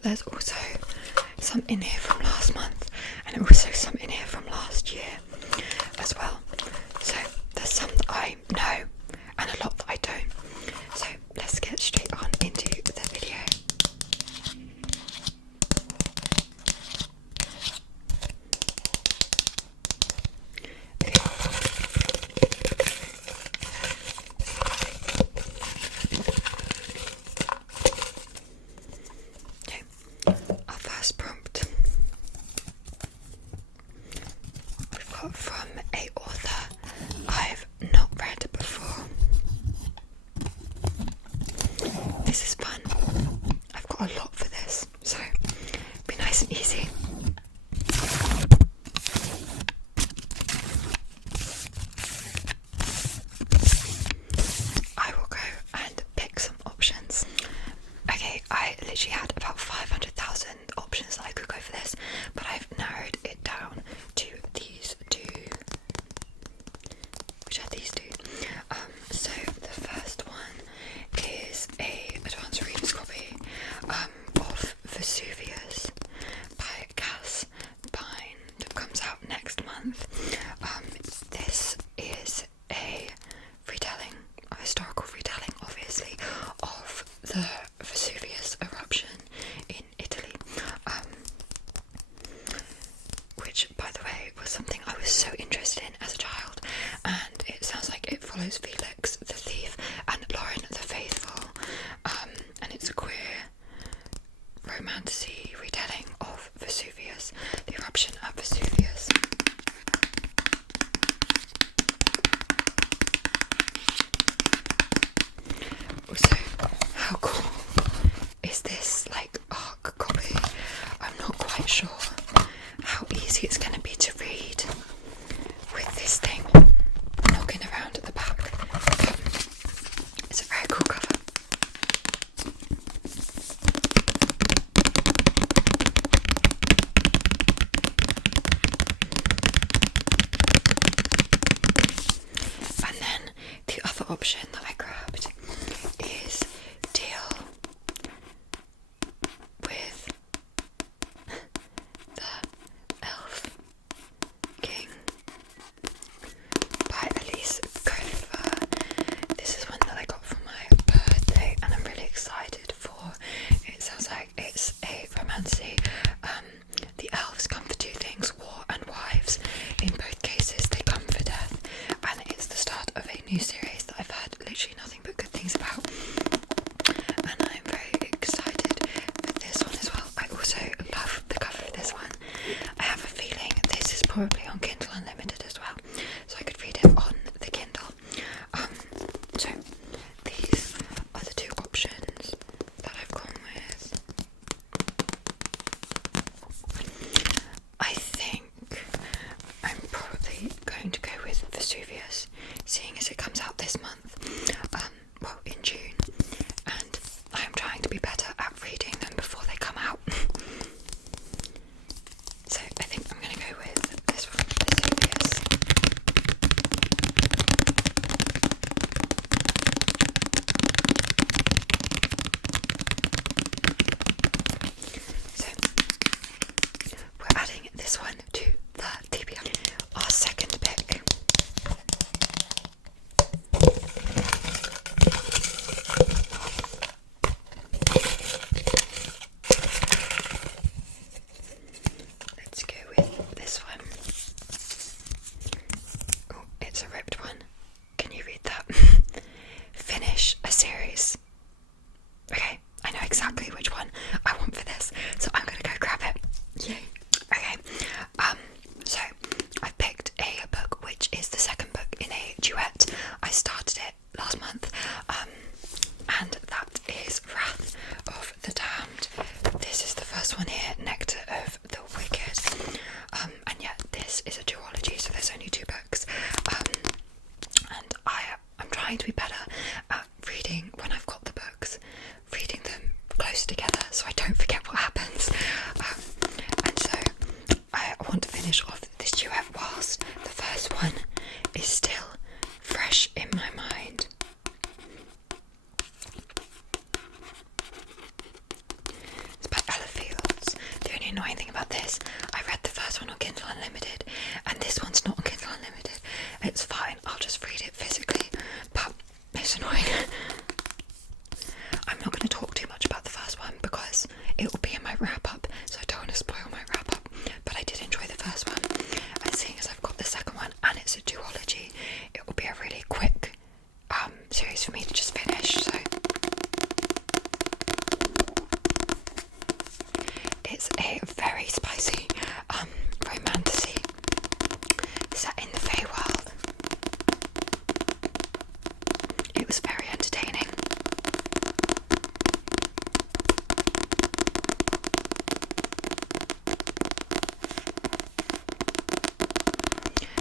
but there's also some in here from last month, and also some in here from last year as well. So there's some that I know and a lot that I don't. So let's get straight on into the video. Okay, our first prompt we've got from a author I've not read before. This is fun. I've got a lot for this, so be nice and easy. I will go and pick some options. Okay, I literally had about 500,000 options that I could go for this, but I've narrowed it down to these two. Which are these two? So the first one is a advanced reader's copy of Vesuvius by Cass Pine that comes out next month. This is a retelling, a historical retelling, obviously, of the Vesuvius eruption in Italy, which, by the way, was something I was so interested in as a child, and it sounds like it follows Felix the thief and Lauren the faithful, and it's a queer romantasy retelling of Vesuvius, the eruption at Vesuvius. Also, how cool is this, like, arc copy? I'm not quite sure how easy it's going to be to read with this thing knocking around at the back. It's a very cool cover. And then the other option that I grabbed is Deal with the Elf King by Elise Gopher. This is one that I got for my birthday and I'm really excited for. It sounds like it's a romancy. The elves come for two things, war and wives. In both cases they come for death, and it's the start of a new series that I've heard literally nothing but good things about, and I'm very excited for this one as well. I also love the cover of this one. I have a feeling this is probably on Kindle Unlimited as well, so I could read it on the Kindle. So these are the two options that I've gone with. I think I'm probably going to go with Vesuvius, seeing as it comes out this month, well, in June, and I'm trying to be better at reading them before they come out. So I think I'm going to go with this one, Vesuvius. So we're adding this one to the TBR. Our second pick. Let's go with this one. Oh, it's a ripped one. Can you read that? Finish a series. Okay, I know exactly which one I want for this, so I'm gonna go grab it. Yay. Okay, so I picked a book which is the second book in a duet. I started it last month, and that is Wrath of the Damned. This is the first one here, Nectar of the Wicked, and yet this is a duology, so there's only two books, and I'm trying to be better at reading when I've got the books, reading them close together so I don't forget what happens, and so I want to finish off this duet whilst the first one is still fresh in my mind. It's by Ella it's fine, I'll just read it physically, but it's annoying. I'm not going to talk too much about the first one because it will be in my wrap-up, so I don't want to spoil my wrap-up, but I did enjoy the first one, and seeing as I've got the second one and it's a duology, it will be a really quick series for me to just finish. So it's a very spicy romantasy set in the Feywild. It was very entertaining.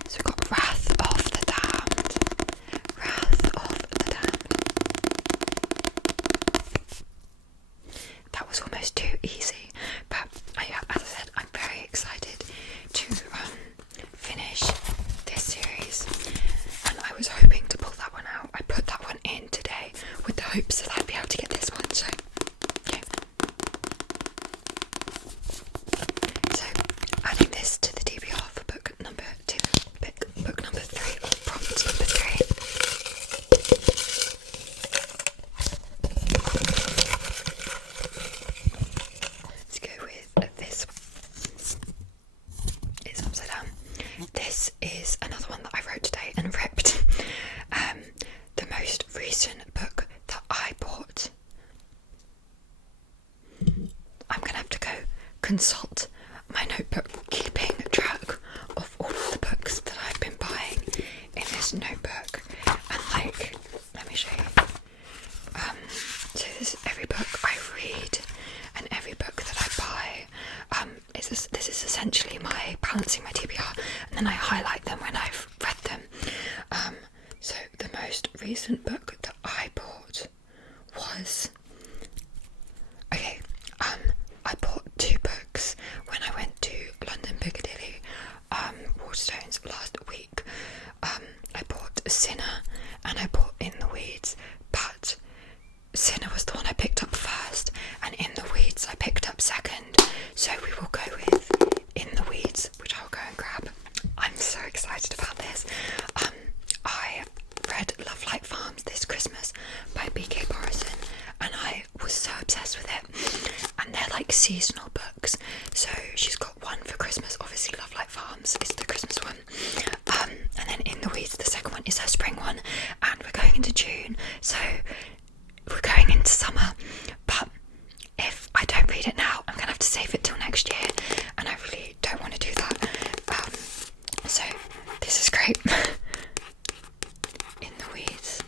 So we've got Wrath of the Damned. Wrath of the Damned. That was almost too easy, but as I said, I'm very excited to finish this series, and I was hoping to pull that one out. I put that one in today with the hopes that I'd be able to get this one, so yeah. So adding this to the TBR for book number 2, book number 3, or prompt number 3. Let's go with this. It's upside down. This is another one that I wrote today and ripped. The most recent book that I bought. I'm gonna have to go consult my notebook, keeping track of all of the books that I've been buying in this notebook, and like, let me show you. So this is every book I read and every book that I buy. This is essentially my balancing my TBR, and then I highlight them when I've read them. So the most recent book that I bought was I bought 2 books when I went to London Piccadilly Waterstones last week. I bought Sinner and I bought In the Weeds, but Sinner was the one I picked up first, and In the Weeds I picked up second, so we will go with In the Weeds, which I'll go and grab. I'm so excited about this. I read Love Like Farms this Christmas by B.K. Borison, and I was so obsessed with it, and they're like seasonal books, so she's got one for Christmas. Obviously Love Like Farms is the Christmas one, and then In the Weeds, the second one, is her spring one, and we're going into June, so we're going into summer, but if I don't read it now, I'm going to have to save it till next year, and I really don't want to do that. So this is great. In the Weeds.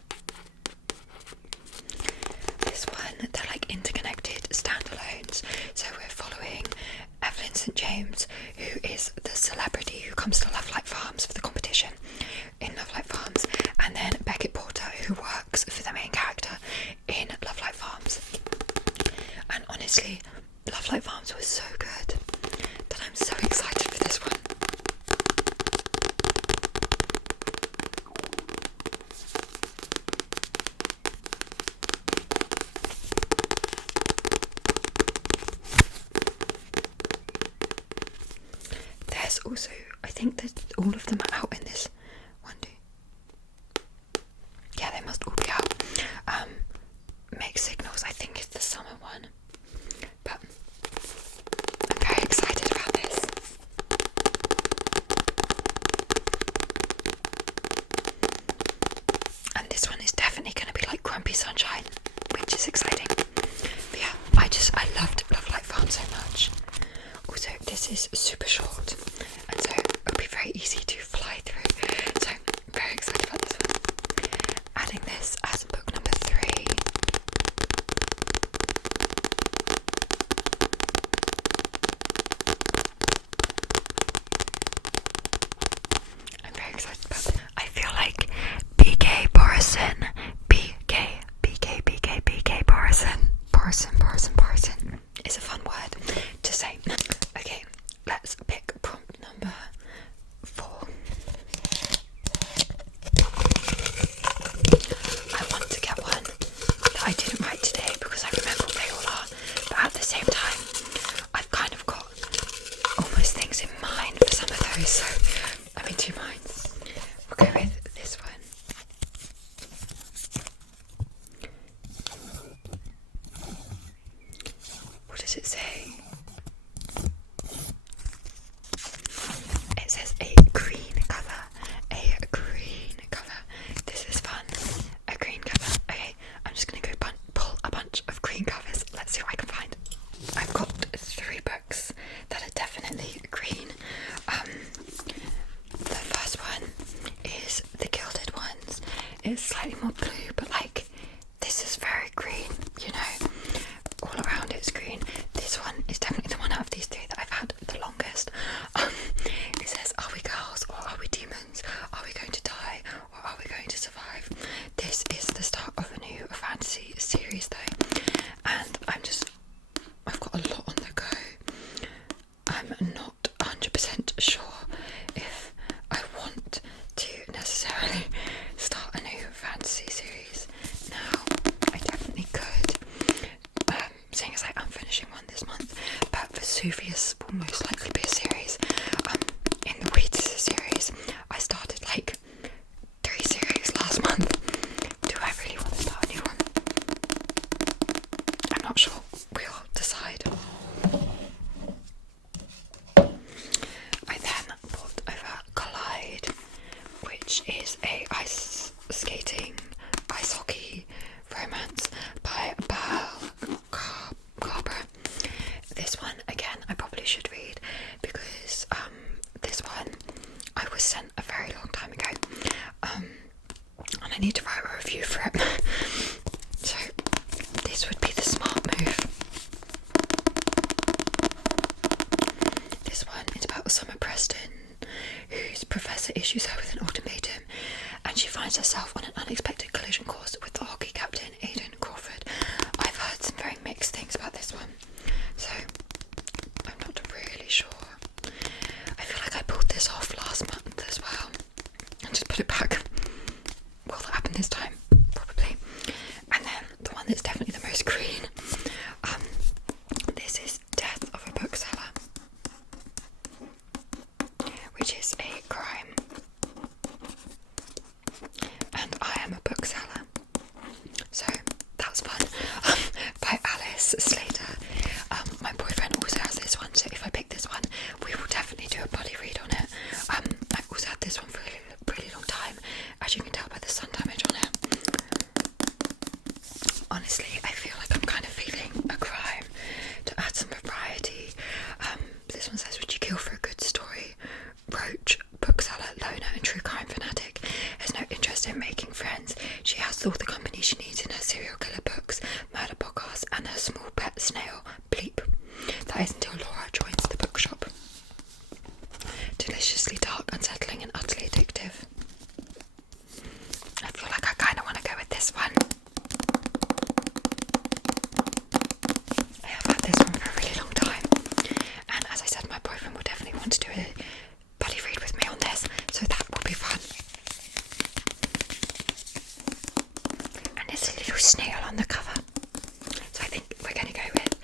This one, they're like interconnected standalones, so we're following Evelyn St. James, who is the celebrity who comes to Love Like Farms for the competition in Love Like Farms, and then Beckett Porter, who works for the main character in Love Like Farms. And honestly, Love Like Farms was so good that I'm so excited for this one. There's also, I think that all of them are out in this one, yeah, they must all be out. Mixed Signals, I think, is the summer one, but I'm very excited about this. And this one is definitely going to be like Grumpy Sunshine, which is exciting. But yeah, I loved Love Like Farm so much. Also, this is super short, and so it'll be very easy to fly through. So I'm very excited about this one. Adding this as book number 3. I'm very excited about it. I feel like BK Borison, BK Borison is a fun word to say. Okay, let's it's slightly more blue, but like this is very green, you know, all around it's green. This one is definitely the one out of these three that I've had the longest. It says, are we girls or are we demons? Are we going to die or are we going to survive? This is the start of a new fantasy series though, and I've got a lot on the go. I'm not 100% sure if I want to necessarily start a new fantasy series now. I definitely could, seeing as I am finishing one this month, but Vesuvius will most likely be a series. In the Weeds is a series. I started like 3 series last month. Do I really want to start a new one? I'm not sure. We'll decide. I then bought over Collide, which is a ice hockey romance by Bal Carbra. This one, again, I probably should read because this one I was sent a very long time ago, and I need to write a review for it. So this would be the smart move. This one is about Summer Preston, whose professor issues her with an ultimatum, and she finds herself on an unexpected collision course with the hockey captain Aidan Crawford. I've heard some very mixed things about this one, so I'm not really sure. I feel like I pulled this off last month as well and just put it back. Will that happen this time? Probably. And then the one that's definitely the most green, this is Death of a Bookseller, which is a crime, and I am a bookseller, so that's fun. By Alice Slater. My boyfriend also has this one, so if I pick this one, we will definitely do a body read on it. I've also had this one for a really long time, as you can tell by the sun damage on it. Honestly, I feel like I'm kind of feeling a crime to add some variety. This one says, would you kill for a good story? Roach, bookseller, loner and true crime fanatic, has no interest in making friends. She has all the company she needs in her serial killer books, murder podcast and her small pet snail, Bleep. That is until Laura joins the bookshop. Deliciously dark, unsettling and utterly addictive. I feel like I kind of want to go with this one. I have had this one for a really long time, and as I said, my boyfriend will definitely want to do a buddy read with me on this, so that will be fun. And there's a little snail on the cover, so I think we're going to go with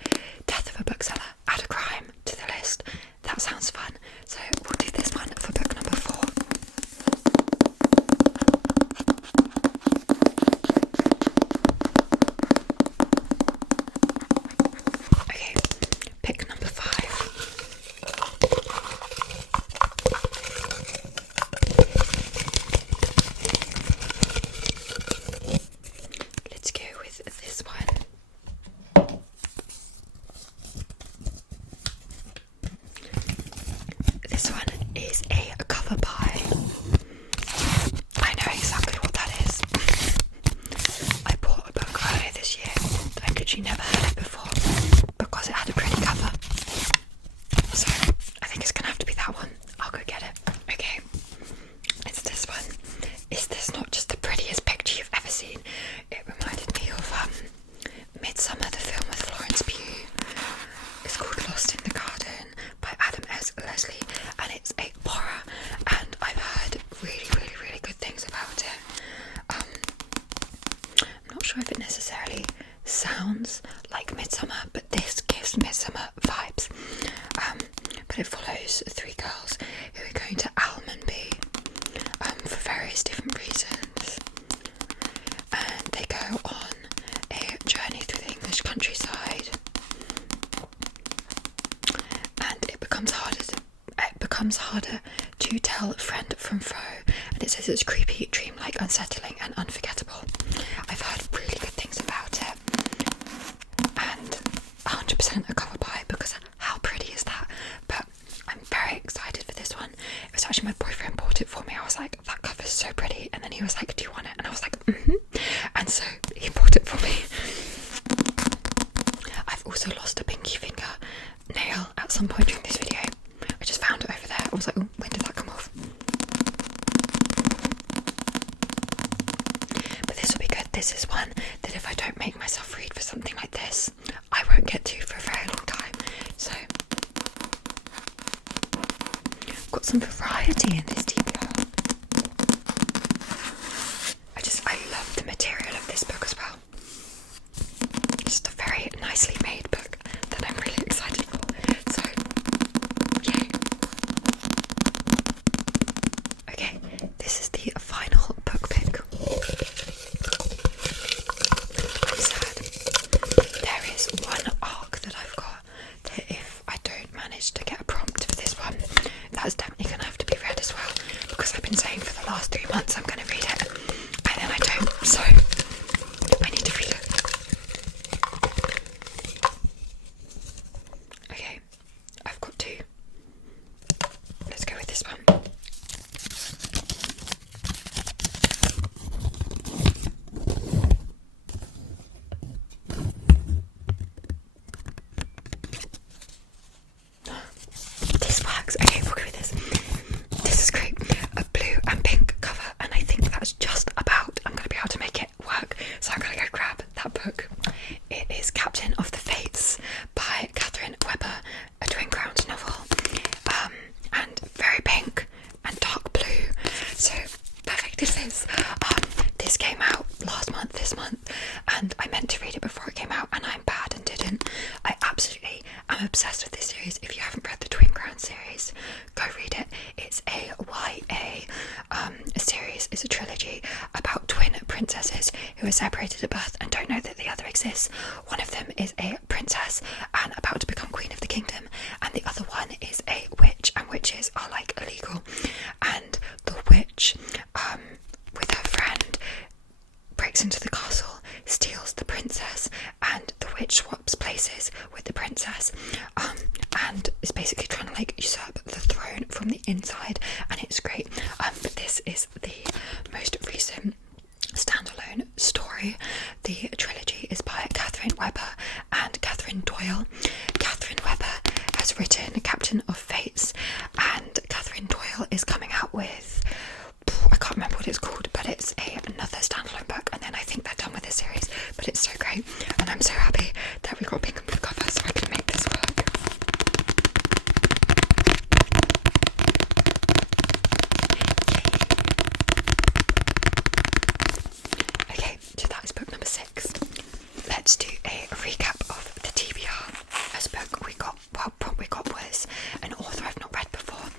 Death of a Bookseller, add a crime to the list. That sounds fun, so we'll do this one for book number 4. Okay, pick number 5. Let's go with this one. This one is a cover pie. I know exactly what that is. I bought a book earlier this year that I've literally never heard of before because it had a pretty cover. So I think it's gonna have to be that one. I'll go get it. Okay, it's this one. Is this not just the prettiest picture you've ever seen? It reminded me of Midsummer, the film with Florence Pugh. It's called Lost in the Garden by Adam S. Leslie, and it's a horror, and I've heard really good things about it. I'm not sure if it necessarily sounds like Midsummer, but this gives Midsummer vibes. But it follows 3 girls who are going to Almonby for various different reasons, and they go on a journey through the English countryside, and it becomes harder to tell friend from foe, and it says it's creepy, dreamlike, unsettling and unforgettable. I've heard really good things about it, and 100% a cover pie, because how pretty is that? But I'm very excited for this one. It was actually my boyfriend bought it for me. I was like, that cover's so pretty, and then he was like, do you want it? And I was like, this is one that if I don't make myself read for something like this, I won't get to for a very long time. So, got some variety in this TBR. I love the material of this book as well. Just a very nicely made book that I'm really excited for. So, yay. Okay, this is the final book pick. I'm sad. There is one arc that I've got that if I don't manage to get a prompt for this one, that's definitely going to have to be read as well, because I've been saying for the last 3 months I'm going to read it, and then I don't, so I need to read it. Okay, I've got 2. Let's go with this one. This works. Okay, we'll go with this. This is great. A blue and pink cover, and I think that's just about. I'm going to be able to make it work, so I'm going to go grab that book. It is Captain of the Fates by Catherine Webber, a Twin Crowns novel, and very pink and dark blue. So perfect is this. This came out last month, this month, and I meant to read it before it came out, and I'm bad and didn't. I absolutely am obsessed with this series. If you haven't read the Twin Crowns series, go read it. It's a YA series. It's a trilogy about twin princesses who are separated at birth and don't know that the other exists. One of them is a princess and about to become queen of the kingdom, and the other one is a witch, and witches are like illegal. And the witch, with her friend, breaks into the castle, steals the princess, and the witch swaps places with the princess, and is basically trying to like usurp the throne from the inside, and it's great. But this is the most recent standalone story. The trilogy is by Catherine Webber and Catherine Doyle. Catherine Webber has written Captain of Fates, and Catherine Doyle is coming out with, I can't remember what it's called, but it's another standalone book, and then I think they're done with this series. But it's so great, and I'm so happy that we got a pink and blue cover so I can make this work. Okay, so that is book number 6. Let's do a recap of the TBR. As book we got was an author I've not read before,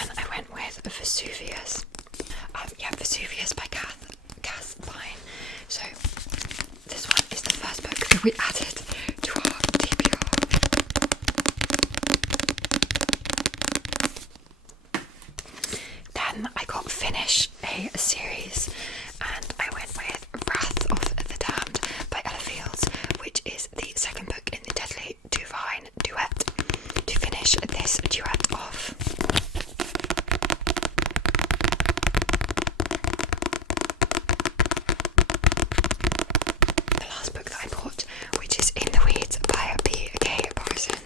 and I went with Vesuvius. Vesuvius by Cass Vine. So this one is the first book that we added to our TBR. Then I got Finish, a series, and I went with Wrath of the Damned by Ella Fields, which is the second book in the Deadly Divine duet. To finish this duet off, the last book that I bought, which is In the Weeds by B.K. Morrison.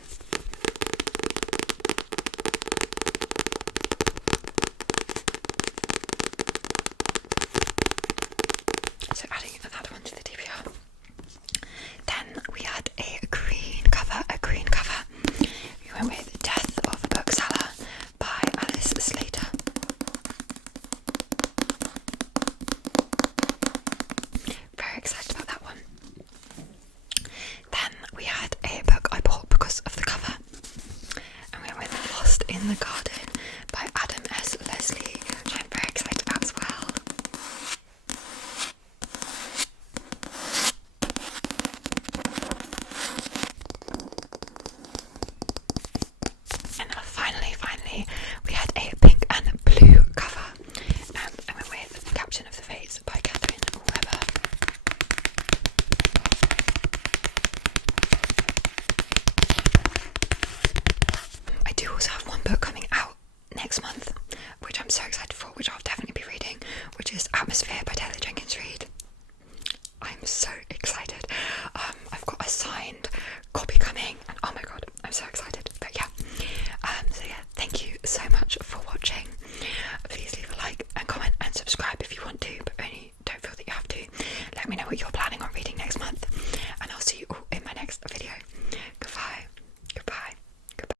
So adding that one to the TBR. Then we had a green cover. We went with Death of a Bookseller by Alice Slater. Very excited about that one. Then we had a book I bought because of the cover, and we went with Lost in the Garden by Adam S. Leslie, which I'm very excited about as well. And finally, we had a pink and blue cover, and I went with Captain of the Fates by Catherine Webber. I do also have one book coming out next month, which I'm so excited for, which I'll definitely be reading, which is Atmosphere by Taylor Jenkins Reid. I'm so